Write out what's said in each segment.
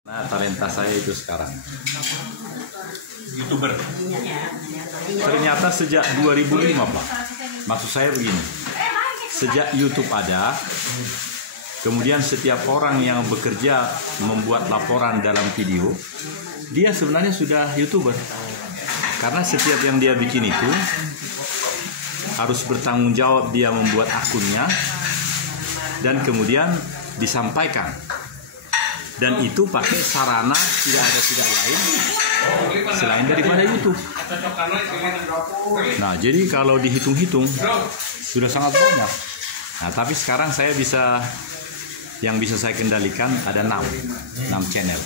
Nah, talenta saya itu sekarang YouTuber. ternyata sejak 2005, Pak. Maksud saya begini, sejak YouTube ada, kemudian setiap orang yang bekerja membuat laporan dalam video, dia sebenarnya sudah YouTuber. Karena setiap yang dia bikin itu harus bertanggung jawab, dia membuat akunnya dan kemudian disampaikan. Dan itu pakai sarana tidak lain selain daripada YouTube. Nah, jadi kalau dihitung-hitung sudah sangat banyak. Nah, tapi sekarang saya yang bisa saya kendalikan ada 6 channel,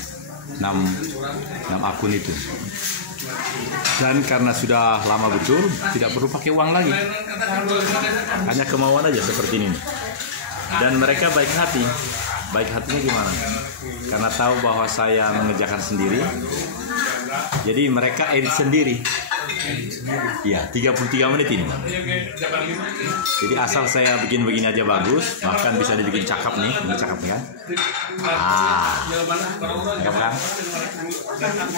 6 akun itu. Dan karena sudah lama betul, tidak perlu pakai uang lagi. Hanya kemauan aja seperti ini. Dan mereka baik hati. Baik hatinya gimana? Karena tahu bahwa saya mengerjakan sendiri, jadi mereka edit sendiri. Iya, 33 menit ini. Jadi asal saya bikin begini aja bagus, bahkan bisa dibikin cakep nih, ini cakep kan? Cakep kan?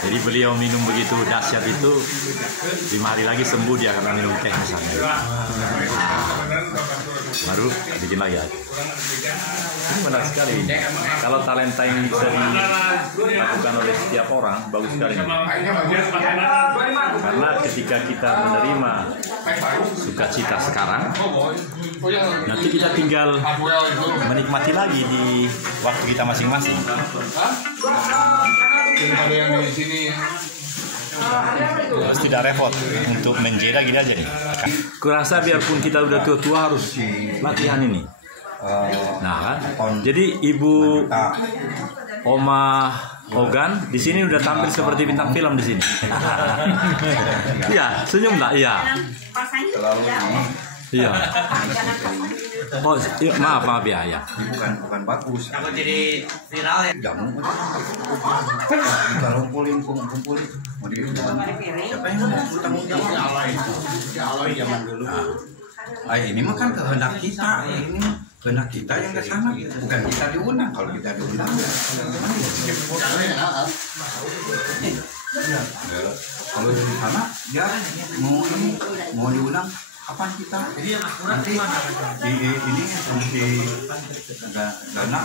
Jadi beliau minum begitu dahsyat itu 5 hari lagi sembuh dia karena minum teh misalnya. Baru bikin lagi. Ini menarik sekali. Kalau talenta yang bisa dilakukan oleh setiap orang, bagus sekali. Karena ketika kita menerima sukacita sekarang, nanti kita tinggal menikmati lagi di waktu kita masing-masing. Terus tidak repot untuk menjeda gini aja nih. Kurasa biarpun kita udah tua-tua harus latihan ini. Nah kan, jadi Ibu Oma Ogan di sini udah tampil seperti bintang film di sini. Iya, senyum nggak? Iya. Iya. Oh, maaf ya. Bukan bagus. Aku jadi viral ya. Jamu. Kalau kumpulin mau di siapa yang mau bertanggung jawab? Alay zaman dulu. Ini mah kan kehendak kita. Ini kehendak kita yang ke sana, bukan kita diundang. Kalau kita diundang, kalau di sana dia mau diundang. Kapan kita? Nanti ini dana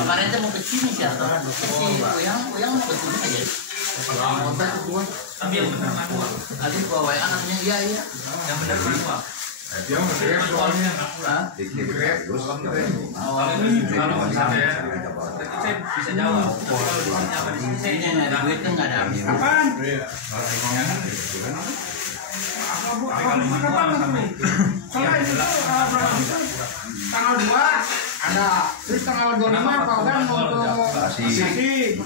kemarin itu mau ke sini sih atau yang mau ke sini aja. Tapi yang benar kan? Adik bawa anaknya iya. Yang benar kan? dia masih soalnya Saya bisa jawab. Ini nyari duit kan nggak ada habis. Kapan? Tanggal 2 ada, terus tanggal 25 Pak Ogan mau ke sini.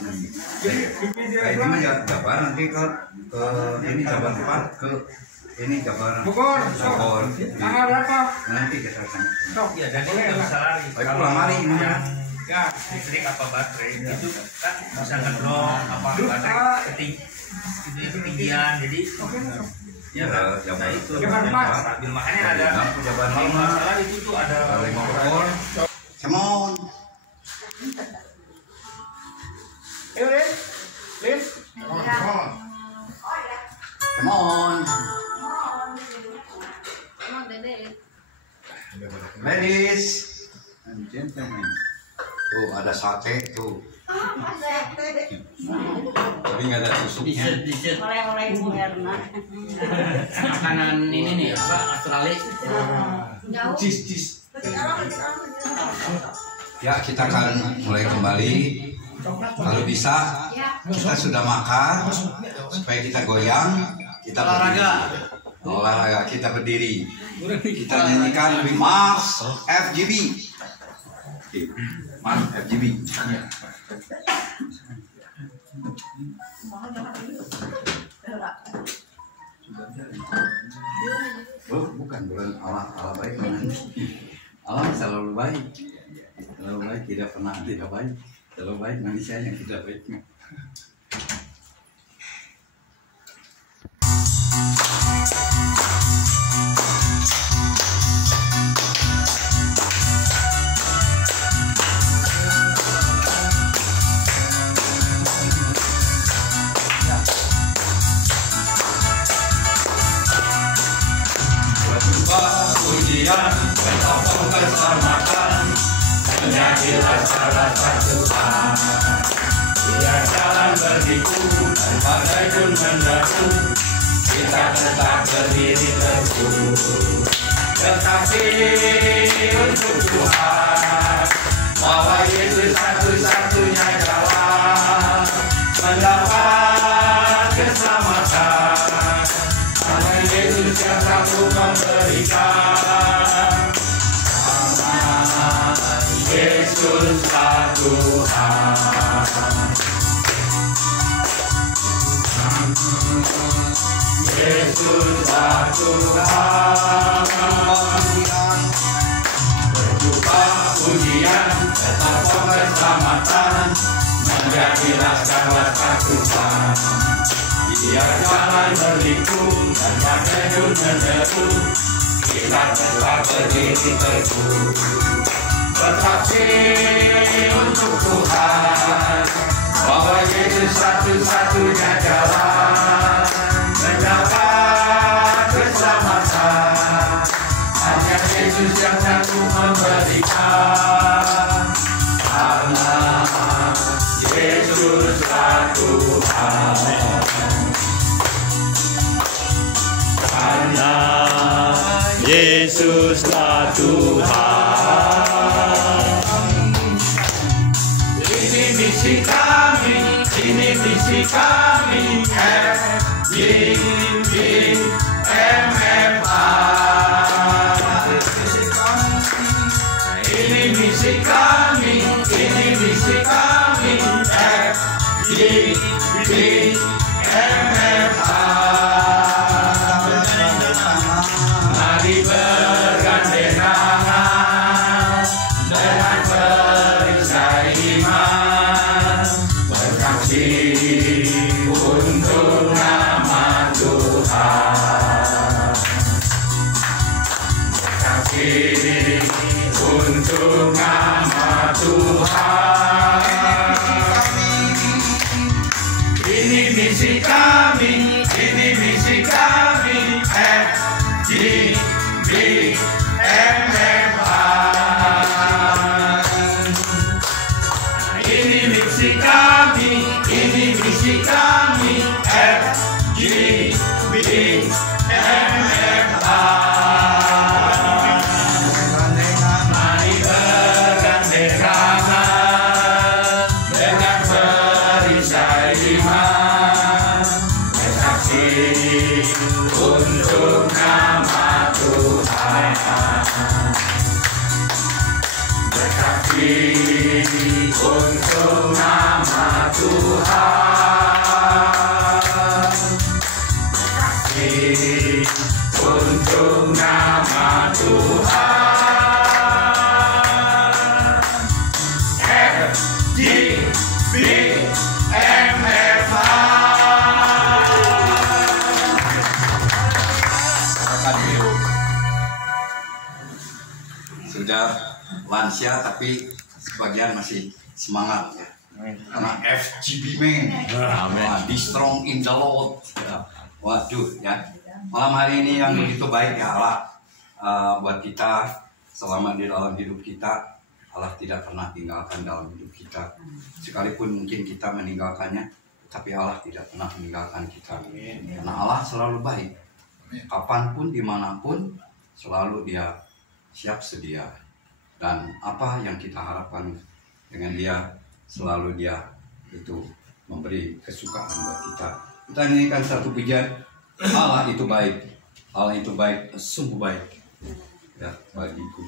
Ini mah Jabar nanti ke ini Jabar depan ke ini Jabar Bogor. Tanggal berapa? Nanti kita tanya. Sok. Ya, jadi nggak bisa lari. Pulang hari ini. Ya, listrik apa baterai itu kan bisa ngedrop apa baterai ketinggian, jadi ya kan itu stabil, makanya ada kalau masalah itu tuh ada Semon. Ayo, Lin. Semon. Ladies and gentlemen. Tuh ada sate tuh. Tapi nggak ada tusuknya. Dessert. Makanan ini nih apa Australia. Cheese. Ya, kita akan mulai kembali. Kalau bisa, kita sudah makan supaya kita goyang, kita olahraga, kita berdiri. Kita nyanyikan Mars FGB. Mars FGB. Oh, bukan ala baik. Allah selalu baik. Selalu baik, tidak pernah tidak baik. Selalu baik, manusia yang tidak baik. jelas rasa Tuhan. Dia jalan berliku dan badai pun menderu, kita tetap berdiri teguh. Tetapi untuk Tuhan, bahwa Yesus satu-satunya jalan mendapat keselamatan. Hanya Yesus yang sanggup memberikan. Karena Yesuslah Tuhan. Yesuslah Tuhan. Berjumpa ujian, tetap keselamatan, menjadilah sahabat Tuhan. Dia jalan berliku dan badai pun menderu, kita tetap berdiri teguh. Bersaksi untuk Tuhan, bahwa Yesus satu-satunya jalan mendapat keselamatan. Hanya Yesus yang sanggup memberikan. Karena Yesuslah Tuhan. Karena Yesuslah Tuhan. Ini misi kami, ini misi kami, FJBMFA. Ini misi kami, ini misi kami, FJBMFA. Mari bergandeng tangan dengan perisai iman, bersaksi untuk nama Tuhan. Bersaksi untuk nama Tuhan. Ini misi kami, ini misi kami, FJBMFA. Ini misi kami, ini misi kami, FJBMFA. Mari bergandeng tangan dengan perisai iman, bersaksi untuk nama Tuhan. Bersaksi untuk nama Tuhan. Bersaksi untuk nama Tuhan. FJBMFA. Sudah lansia tapi sebagian masih semangat ya. Karena FGB man. Wah, be strong in the Lord. Waduh ya. Malam hari ini yang begitu baik ya Allah buat kita selama di dalam hidup kita. Allah tidak pernah tinggalkan dalam hidup kita. Sekalipun mungkin kita meninggalkannya, tapi Allah tidak pernah meninggalkan kita. Karena Allah selalu baik. Kapanpun, dimanapun, selalu Dia siap sedia. Dan apa yang kita harapkan dengan Dia, selalu Dia itu memberi kesukaan buat kita. Kita nyanyikan satu pujian. Allah itu baik. Allah itu baik, sungguh baik ya bagiku.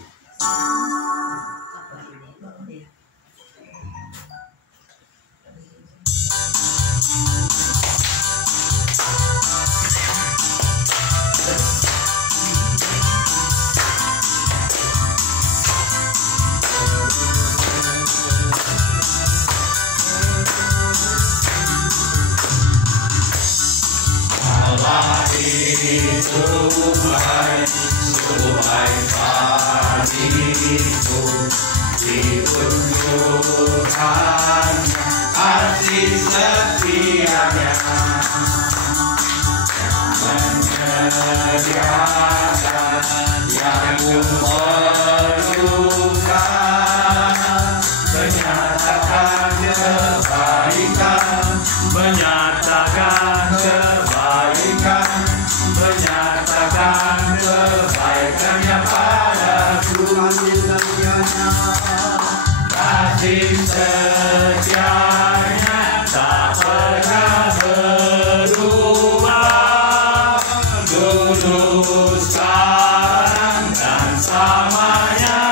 Allah itu baik, sungguh baik bagiku. Ditunjukkan kasih setianya, menyediakan yang ku perlukan. kebaikan, menyatakan kebaikan, menyatakan kebaikannya padaku. Kasih setianya tak pernah berubah, dulu, sekarang, dan selamanya.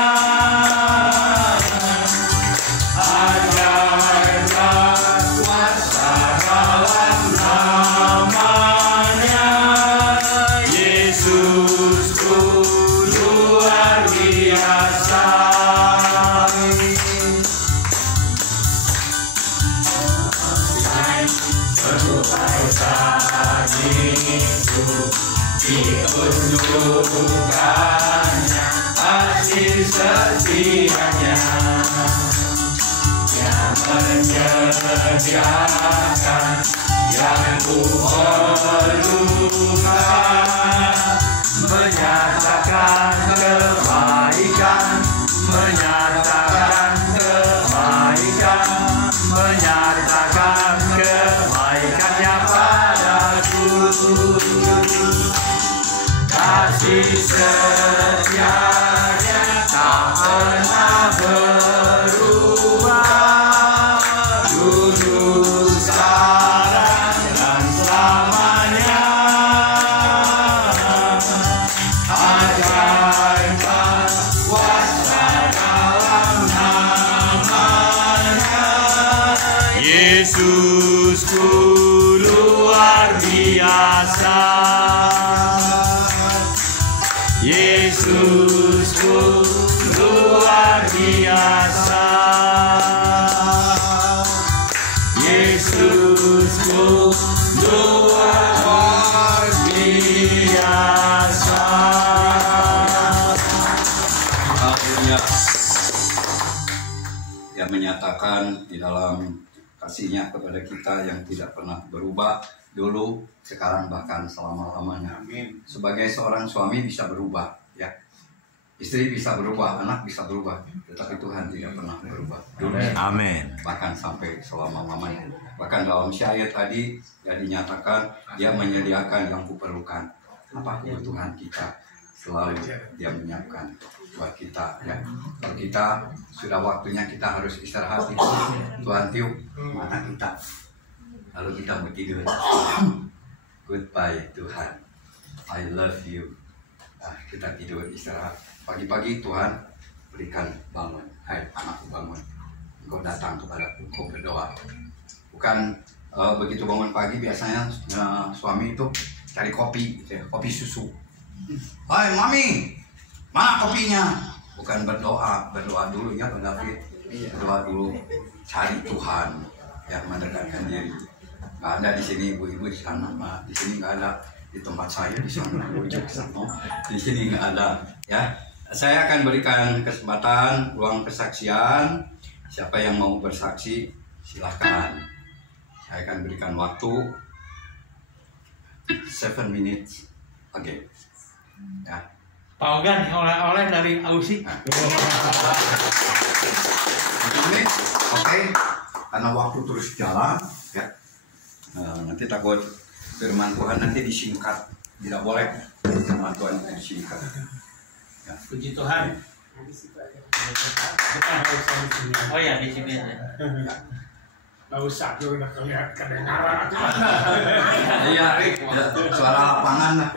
Ditunjukkannya kasih setianya yang menyediakan yang ku perlukan, menyatakan kebaikan, menyatakan kebaikan, menyatakan kebaikannya padaku. Kasih setianya tak pernah berubah, dulu, sekarang, dan selamanya. Ajaib kuasa dalam namanya, Yesusku luar biasa. Yesusku luar biasa, Yesusku luar biasa. Akhirnya yang menyatakan di dalam kasihnya kepada kita yang tidak pernah berubah dulu, sekarang, bahkan selama-lamanya. Sebagai seorang suami bisa berubah, ya. Istri bisa berubah, anak bisa berubah, tetapi Tuhan tidak pernah berubah. Dulu, Amin. bahkan sampai selama-lamanya. Bahkan dalam syair tadi ya dinyatakan Dia menyediakan yang kuperlukan. Apa kebutuhan kita selalu Dia menyiapkan buat kita, ya. Kalau kita sudah waktunya kita harus istirahat, Tuhan tiup, mana kita? Lalu kita mau tidur. Goodbye Tuhan, I love you. Kita tidur istirahat. Pagi-pagi Tuhan berikan bangun. Hai anakku, bangun. Engkau datang kepadaku, engkau berdoa. Bukan begitu bangun pagi biasanya suami itu cari kopi, gitu ya, kopi susu. Hai mami, mana kopinya? Bukan berdoa dulu ya Pak David. Berdoa dulu, cari Tuhan, ya, mendekatkan diri. Nggak ada di sini ibu-ibu di sana, di sini nggak ada, di tempat saya di sana, di sini nggak ada, ya. Saya akan berikan kesempatan ruang kesaksian. Siapa yang mau bersaksi silahkan. Saya akan berikan waktu 7 minutes. Oke, ya. Pak Ogan oleh-oleh dari Ausi. Oke, karena waktu terus jalan, ya. Nanti takut firman Tuhan nanti disingkat, tidak boleh firman Tuhan itu disingkat. Ya. Puji Tuhan. Oh ya, di sini ya. Gak usah, udah kelihatan kedengaran. Iya, suara lapangan lah.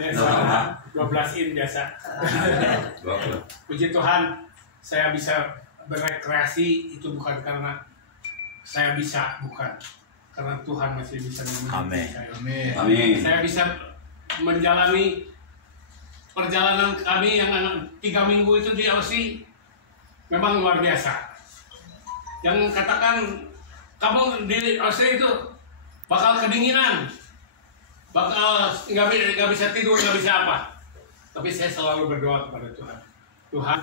12 in biasa. Puji Tuhan, saya bisa berekreasi itu bukan karena saya bisa, bukan. Karena Tuhan masih bisa Amin. saya. Amin. Saya bisa menjalani perjalanan kami yang 3 minggu itu di Aussie memang luar biasa. Yang katakan kamu di Aussie itu bakal kedinginan, bakal nggak bisa tidur, nggak bisa apa. Tapi saya selalu berdoa kepada Tuhan. Tuhan,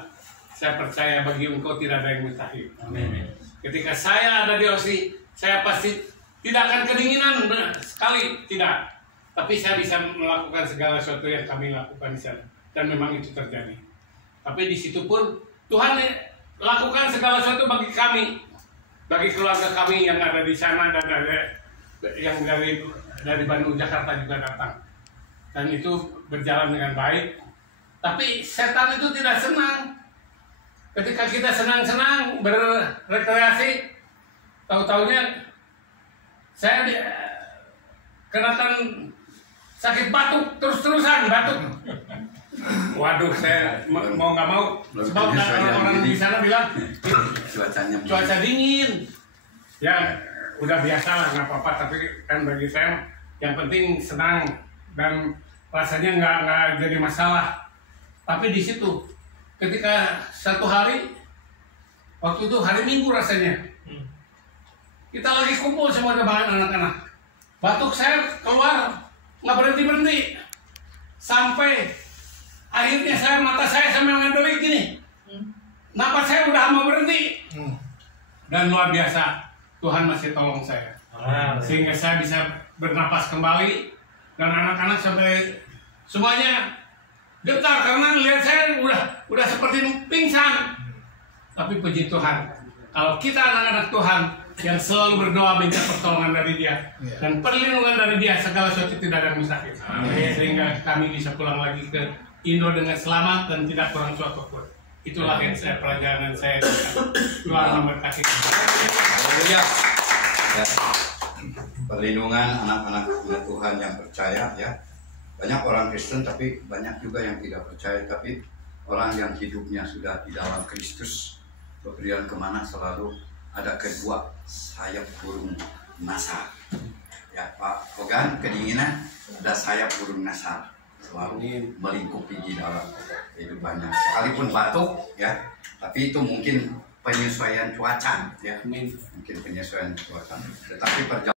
saya percaya bagi Engkau tidak ada yang mustahil. Amin. Ketika saya ada di Aussie, saya pasti tidak akan kedinginan sekali, tidak. Tapi saya bisa melakukan segala sesuatu yang kami lakukan di sana. Dan memang itu terjadi. Tapi di situ pun Tuhan lakukan segala sesuatu bagi kami. bagi keluarga kami yang ada di sana dan ada yang dari Bandung Jakarta juga datang, dan itu berjalan dengan baik. Tapi setan itu tidak senang ketika kita senang-senang berrekreasi, tahu-taunya saya kenakan sakit batuk terus-terusan batuk. Waduh, saya mau nggak mau, sebab orang di sana bilang cuaca dingin. Ya udah biasa lah, nggak apa-apa. Tapi kan bagi saya yang penting senang dan rasanya nggak jadi masalah. Tapi di situ ketika satu hari, waktu itu hari Minggu rasanya, kita lagi kumpul semua dengan anak-anak. Batuk saya keluar nggak berhenti sampai akhirnya mata saya sampai ngedelik gini. Napas saya udah mau berhenti. Dan luar biasa, Tuhan masih tolong saya. Sehingga saya bisa bernapas kembali. Dan anak-anak sampai semuanya getar karena lihat saya udah seperti pingsan. Tapi puji Tuhan, kalau kita anak-anak Tuhan yang selalu berdoa minta pertolongan dari Dia dan perlindungan dari Dia, segala sesuatu tidak ada yang mustahil. Sehingga kami bisa pulang lagi ke Indo dengan selamat dan tidak kurang suatu pun. Itulah yang saya pelajaran saya. Tuhan memberkati. Ya. Perlindungan anak-anak Tuhan yang percaya, ya. Banyak orang Kristen tapi banyak juga yang tidak percaya, tapi orang yang hidupnya sudah di dalam Kristus, berpergian kemana selalu ada kedua sayap burung nasar. Ya, Pak Hogan, kedinginan ada sayap burung nasar selalu melingkupi di dalam kehidupannya. Sekalipun batuk, ya, tapi itu mungkin penyesuaian cuaca, ya, mungkin penyesuaian cuaca. Tetapi perjalanan